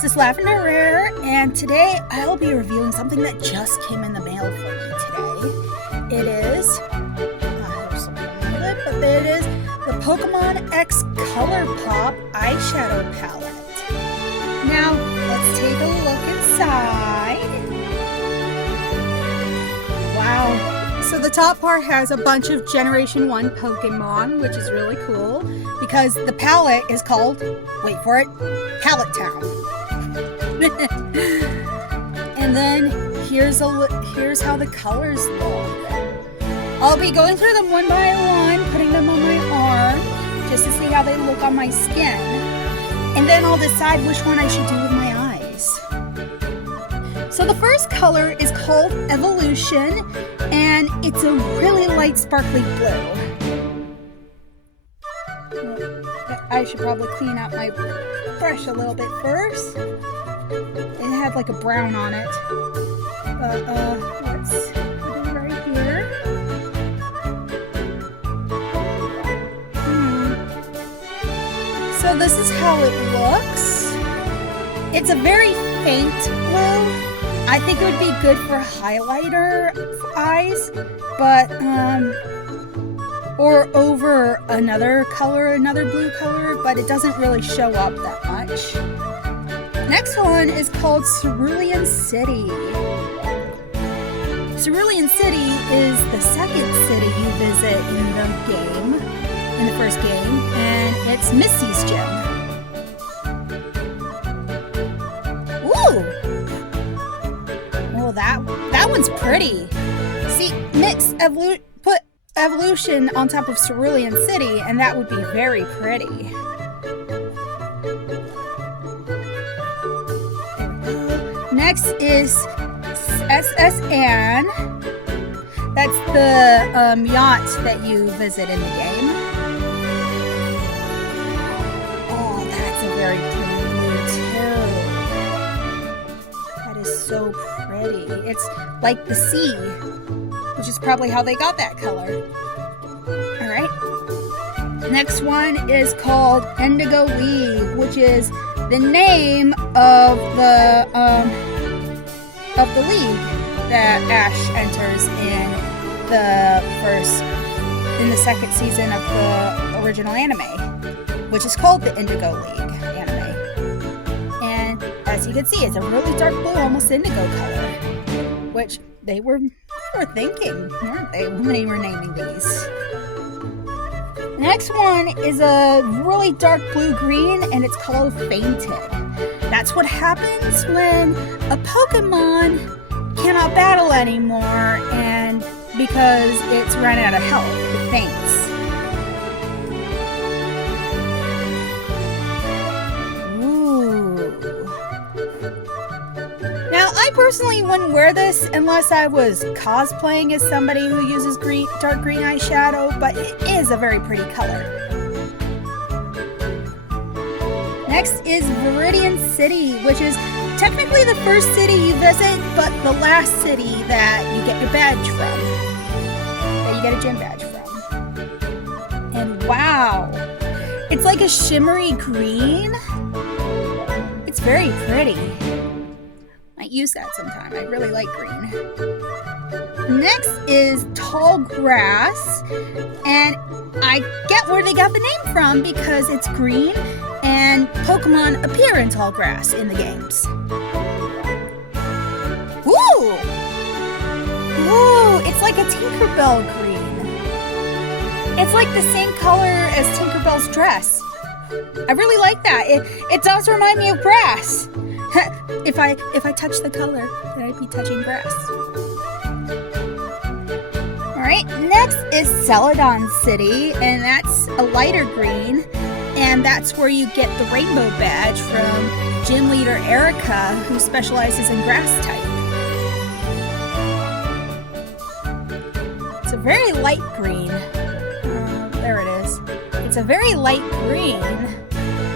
this is Lavender Rare, and today I'll be reviewing something that just came in the mail for me today. It is, there's something with it, but it is the Pokemon X Colourpop Eyeshadow Palette. Now, let's take a look inside. Wow. So the top part has a bunch of Generation 1 Pokemon, which is really cool, because the palette is called, wait for it, Pallet Town. And then here's how the colors look. I'll be going through them one by one, putting them on my arm, just to see how they look on my skin. And then I'll decide which one I should do with my eyes. So the first color is called Evolution, and it's a really light sparkly blue. I should probably clean out my brush a little bit first. It had like a brown on it. Let's put it right here. So this is how it looks. It's a very faint blue. I think it would be good for highlighter eyes, but or over another color, another blue color, but it doesn't really show up that much. Next one is called Cerulean City. Cerulean City is the second city you visit in the game, in the first game, and it's Misty's gym. Ooh! Well, that one's pretty. See, put Evolution on top of Cerulean City, and that would be very pretty. Next is SSN. That's the yacht that you visit in the game. Oh, that's a very pretty blue too. That is so pretty. It's like the sea, which is probably how they got that color. Alright. Next one is called Indigo League, which is the name of the league that Ash enters in the second season of the original anime, which is called the Indigo League anime. And as you can see, it's a really dark blue, almost indigo color, which they were thinking, weren't they, when they were naming these? Next one is a really dark blue-green, and it's called Fainted. That's what happens when a Pokemon cannot battle anymore, and because it's run out of health, it faints. I personally wouldn't wear this unless I was cosplaying as somebody who uses dark green eyeshadow, but it is a very pretty color. Next is Viridian City, which is technically the first city you visit, but the last city that you get your badge from, that you get a gym badge from. And wow, it's like a shimmery green. It's very pretty. Might use that sometime. I really like green. Next is Tall Grass, and I get where they got the name from because it's green and Pokemon appear in tall grass in the games. Ooh! Ooh, it's like a Tinkerbell green. It's like the same color as Tinkerbell's dress. I really like that. It does remind me of grass. If I touch the color, then I'd be touching grass. Alright, next is Celadon City, and that's a lighter green, and that's where you get the rainbow badge from gym leader Erica, who specializes in grass type. It's a very light green. There it is. It's a very light green,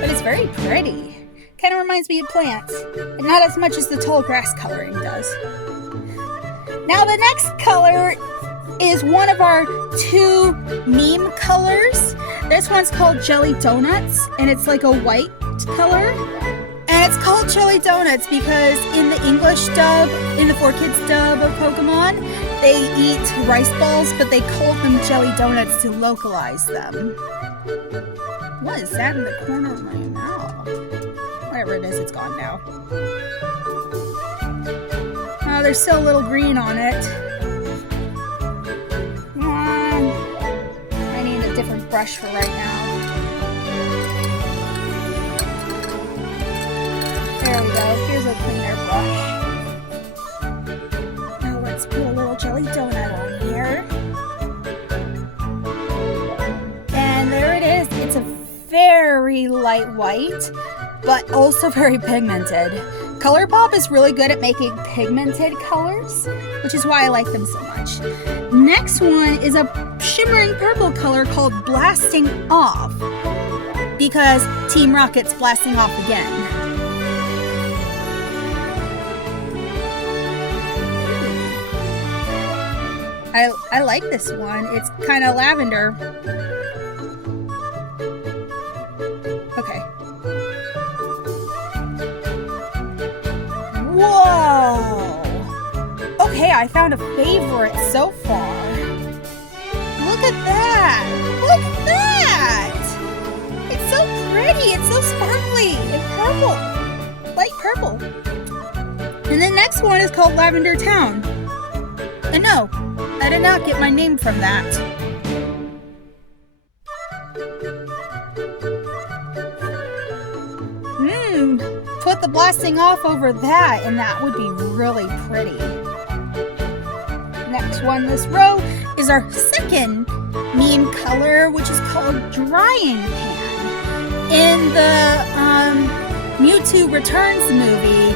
but it's very pretty. Kind of reminds me of plants, but not as much as the tall grass coloring does. Now the next color is one of our two meme colors. This one's called Jelly Donuts, and it's like a white color. And it's called Jelly Donuts because in the English dub, in the 4Kids dub of Pokemon, they eat rice balls, but they called them Jelly Donuts to localize them. What is that in the corner of my mouth? Whatever it is, it's gone now. Oh, there's still a little green on it. I need a different brush for right now. There we go. Here's a cleaner brush. Now let's put a little jelly donut on here. And there it is. It's a very light white, but also very pigmented. Colourpop is really good at making pigmented colors, which is why I like them so much. Next one is a shimmering purple color called Blasting Off, because Team Rocket's blasting off again. I like this one. It's kind of lavender. Okay. Whoa! Okay, I found a favorite so far. Look at that! Look at that! It's so pretty. It's so sparkly and purple. Light purple. And the next one is called Lavender Town. And no, I did not get my name from that. Put the blasting off over that, and that would be really pretty. Next one this row is our second meme color, which is called Drying Pan. In the Mewtwo Returns movie,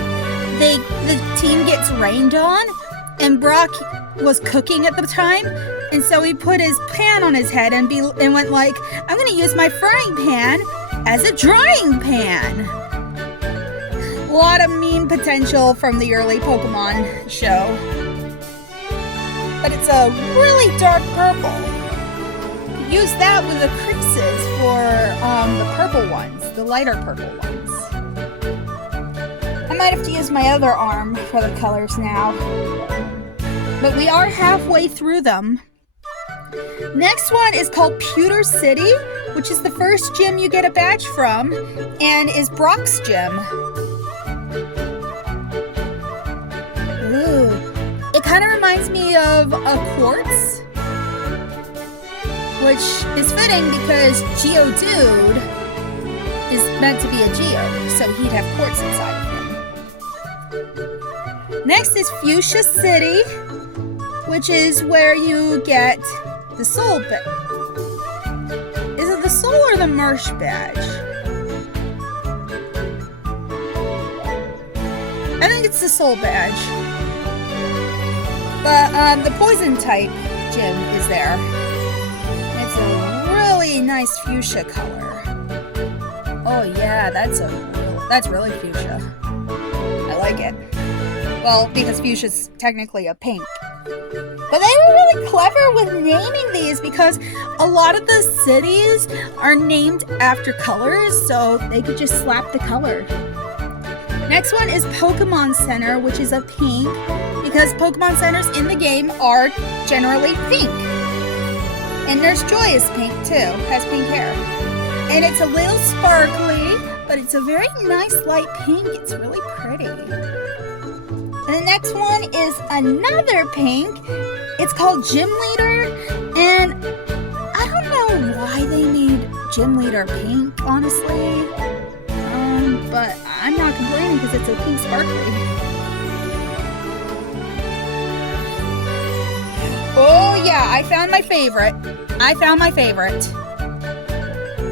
the team gets rained on, and Brock was cooking at the time, and so he put his pan on his head and went like, I'm gonna use my frying pan as a drying pan. A lot of meme potential from the early Pokemon show. But it's a really dark purple. Use that with the creases for the purple ones, the lighter purple ones. I might have to use my other arm for the colors now. But we are halfway through them. Next one is called Pewter City, which is the first gym you get a badge from, and is Brock's gym. Ooh. It kind of reminds me of a quartz, which is fitting because Geodude is meant to be a Geo, so he'd have quartz inside of him. Next is Fuchsia City, which is where you get the soul badge. Is it the soul or the Marsh badge? I think it's the soul badge. But the poison type gym is there. It's a really nice fuchsia color. Oh yeah, that's really fuchsia. I like it. Well, because fuchsia's technically a pink. But they were really clever with naming these because a lot of the cities are named after colors, so they could just slap the color. Next one is Pokemon Center, which is a pink, because Pokemon Centers in the game are generally pink. And Nurse Joy is pink too, has pink hair. And it's a little sparkly, but it's a very nice light pink. It's really pretty. And the next one is another pink. It's called Gym Leader, and I don't know why they made Gym Leader pink, honestly. But I'm not complaining because it's a pink sparkly. Oh yeah, I found my favorite.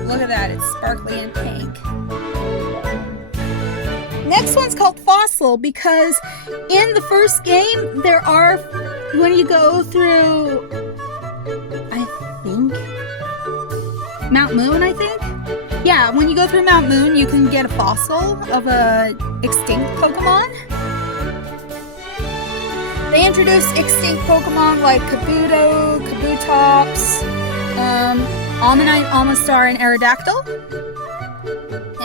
Look at that, it's sparkly and pink. Next one's called Fossil because in the first game there are, when you go through, I think, Mount Moon, I think? Yeah, when you go through Mount Moon, you can get a fossil of a extinct Pokemon. They introduced extinct Pokemon like Kabuto, Kabutops, Almanite, Almastar, and Aerodactyl.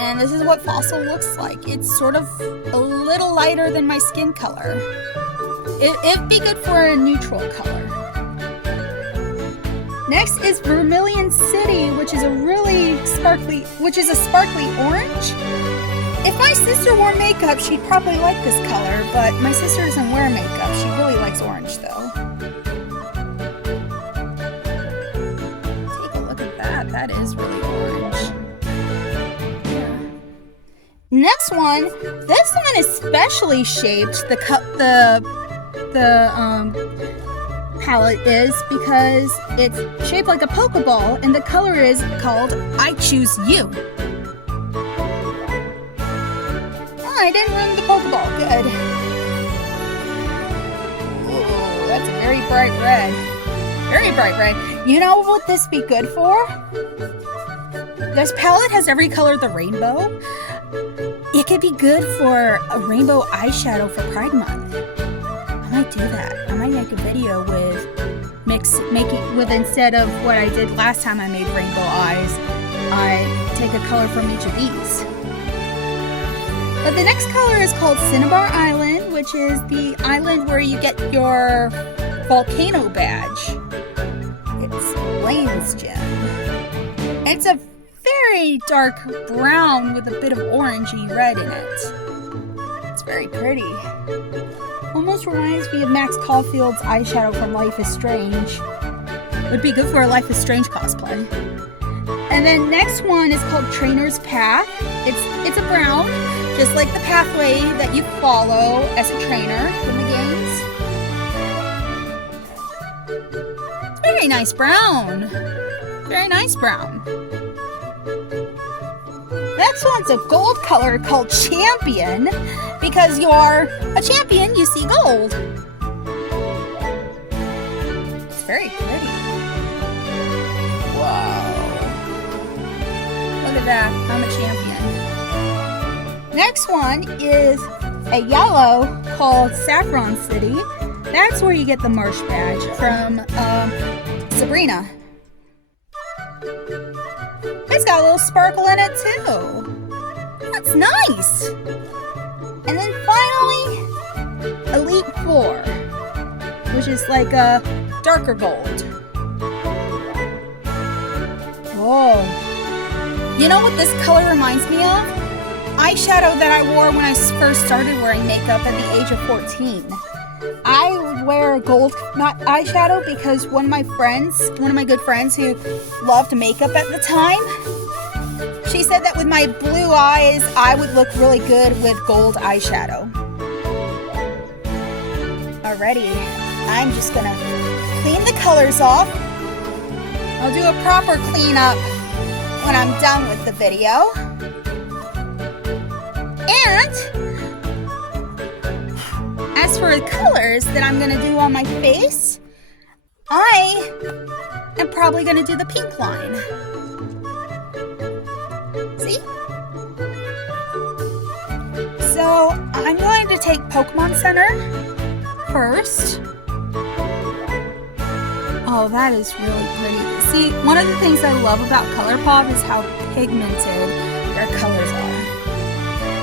And this is what Fossil looks like. It's sort of a little lighter than my skin color. It'd be good for a neutral color. Next is Vermilion City, which is a sparkly orange. If my sister wore makeup, she'd probably like this color, but my sister doesn't wear makeup. She really likes orange though. Take a look at that. That is really orange. Yeah. Next one. This one is specially shaped. The palette is because it's shaped like a Pokeball, and the color is called I Choose You. Oh, I didn't ruin the Pokeball. Good. Ooh, that's a very bright red. Very bright red. You know what this be good for? This palette has every color of the rainbow. It could be good for a rainbow eyeshadow for Pride Month. I might do that. I might make a video with instead of what I did last time I made rainbow eyes, I take a color from each of these. But the next color is called Cinnabar Island, which is the island where you get your volcano badge. It's Blaine's gem. It's a very dark brown with a bit of orangey red in it. It's very pretty. Almost reminds me of Max Caulfield's eyeshadow from Life is Strange. Would be good for a Life is Strange cosplay. And then next one is called Trainer's Path. It's a brown, just like the pathway that you follow as a trainer in the games. It's very nice brown. Very nice brown. Next one's a gold color called Champion. Because you're a champion, you see gold. It's very pretty. Wow. Look at that. I'm a champion. Next one is a yellow called Saffron City. That's where you get the Marsh badge from Sabrina. It's got a little sparkle in it too. That's nice. And then finally, Elite 4, which is like a darker gold. Whoa. You know what this color reminds me of? Eyeshadow that I wore when I first started wearing makeup at the age of 14. I would wear gold eyeshadow because one of my good friends who loved makeup at the time, she said that with my blue eyes, I would look really good with gold eyeshadow. Alrighty, I'm just gonna clean the colors off. I'll do a proper cleanup when I'm done with the video. And as for the colors that I'm gonna do on my face, I am probably gonna do the pink line. See? So I'm going to take Pokemon Center first. Oh, that is really pretty. See, one of the things I love about Colourpop is how pigmented their colors are.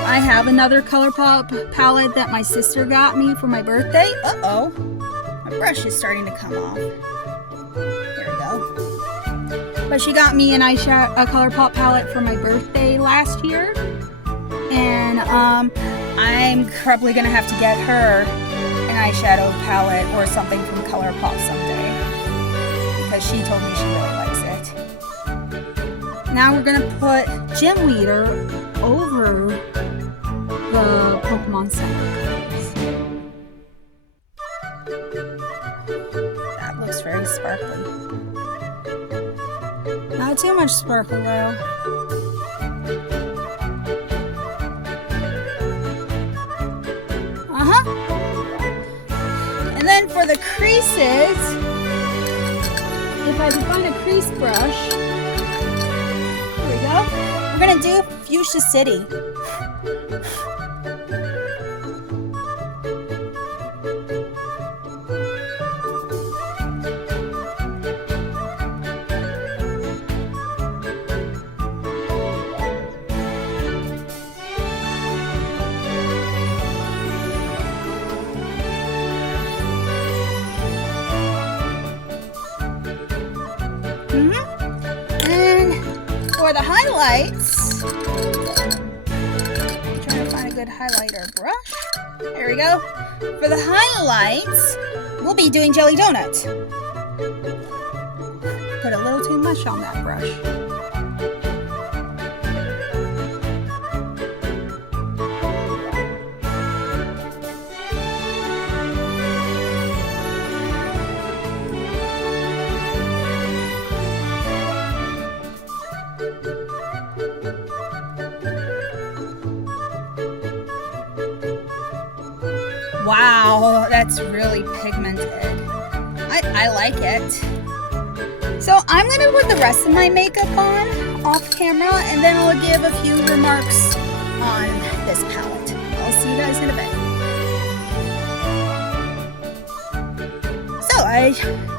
I have another Colourpop palette that my sister got me for my birthday. Uh-oh. My brush is starting to come off. There we go. But she got me a Colourpop palette for my birthday last year. And I'm probably going to have to get her an eyeshadow palette or something from Colourpop someday. Because she told me she really likes it. Now we're going to put Gem Weeder over the Pokemon Center colors. That looks very sparkly. Not too much sparkle though. And then for the creases, if I can find a crease brush, here we go. We're gonna do Fuchsia City. And for the highlights, I'm trying to find a good highlighter brush. There we go. For the highlights, we'll be doing jelly donut. Put a little too much on that brush. Wow, that's really pigmented. I like it. So I'm going to put the rest of my makeup on off camera, and then I'll give a few remarks on this palette. I'll see you guys in a bit. So I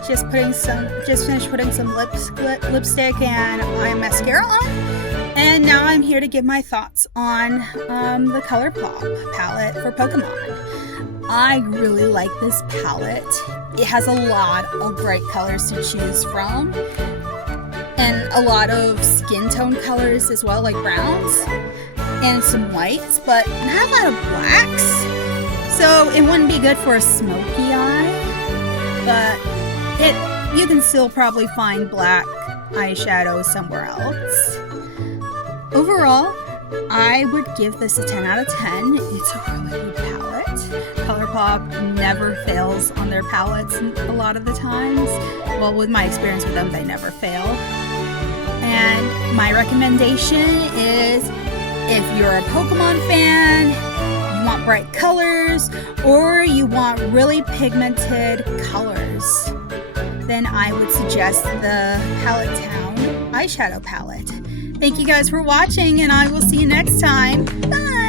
just finished putting some lipstick and eye mascara on, and now I'm here to give my thoughts on the Colourpop palette for Pokemon. I really like this palette. It has a lot of bright colors to choose from, and a lot of skin tone colors as well, like browns and some whites, but not a lot of blacks. So it wouldn't be good for a smoky eye, but you can still probably find black eyeshadow somewhere else. Overall, I would give this a 10 out of 10. It's a really good palette. Colourpop never fails on their palettes a lot of the times. Well, with my experience with them, they never fail. And my recommendation is, if you're a Pokemon fan, you want bright colors, or you want really pigmented colors, then I would suggest the Pallet Town eyeshadow palette. Thank you guys for watching, and I will see you next time. Bye!